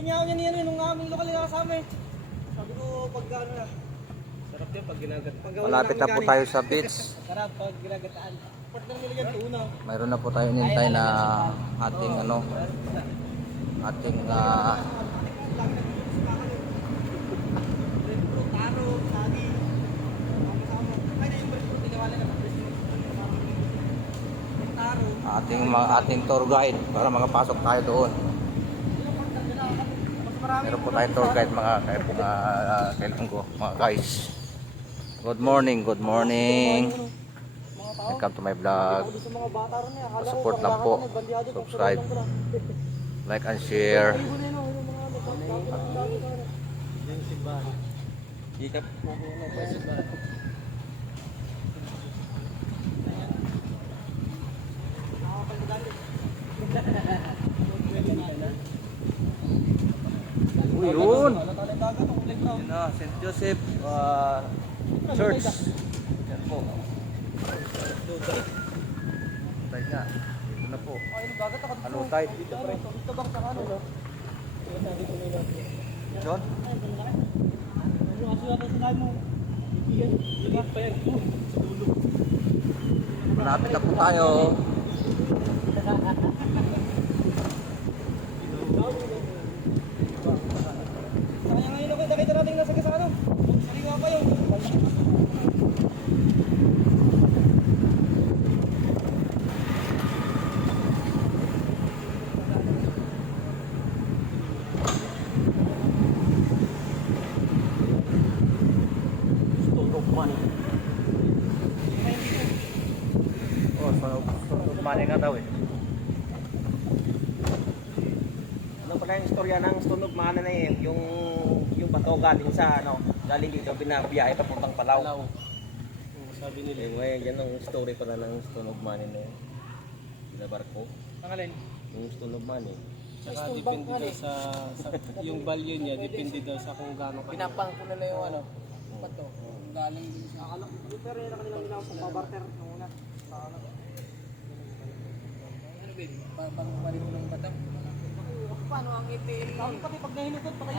binigyan niya ako niyan yan nung aming lokal na kasama eh. Sabi ko pag ano na. Sarap din pag ginagat. Malapit na po tayo sa beach. Sarap pag ginagataan. Partner niligan tuna. Mayroon na po tayo nintay na ating ano, ating Taro, sagi. Ay na yung breast tiniwala na taro. ating tour guide para makapasok tayo doon. Meron po tayong tour guide mga kailan ko, mga guys. Good morning, good morning. Welcome to my vlog. Support lang po. Subscribe, like and share. Yun. Yun na, St. Joseph Church. Yan po. Tide na. Dito na po. Ano tide? John? Malapit na po tayo. Sayang ngayon ako nakita natin nasa kasano. Sariwa pa yung. Oh, so money nga daw eh. Ano pala yung istorya ng Stone of Mana na eh, yung bato galing sa ano, galing dito binabiyahe papuntang Palaw. Sabi nila. Eh, ngayon yan ang story pala ng Stone of Money na yun. Binabarko. Ang alin? Yung Stone of Money. Saka depende daw sa yung value niya, depende daw sa kung gaano ka. Pinapang ko nila yung ano, bato. Galing din sa akala. Pero yan ang kanilang ginawang pagbabarter nung una. Ano babe? Parang balik mo ng bato. Paano ang itin? Pati pag nahinutot pa kayo.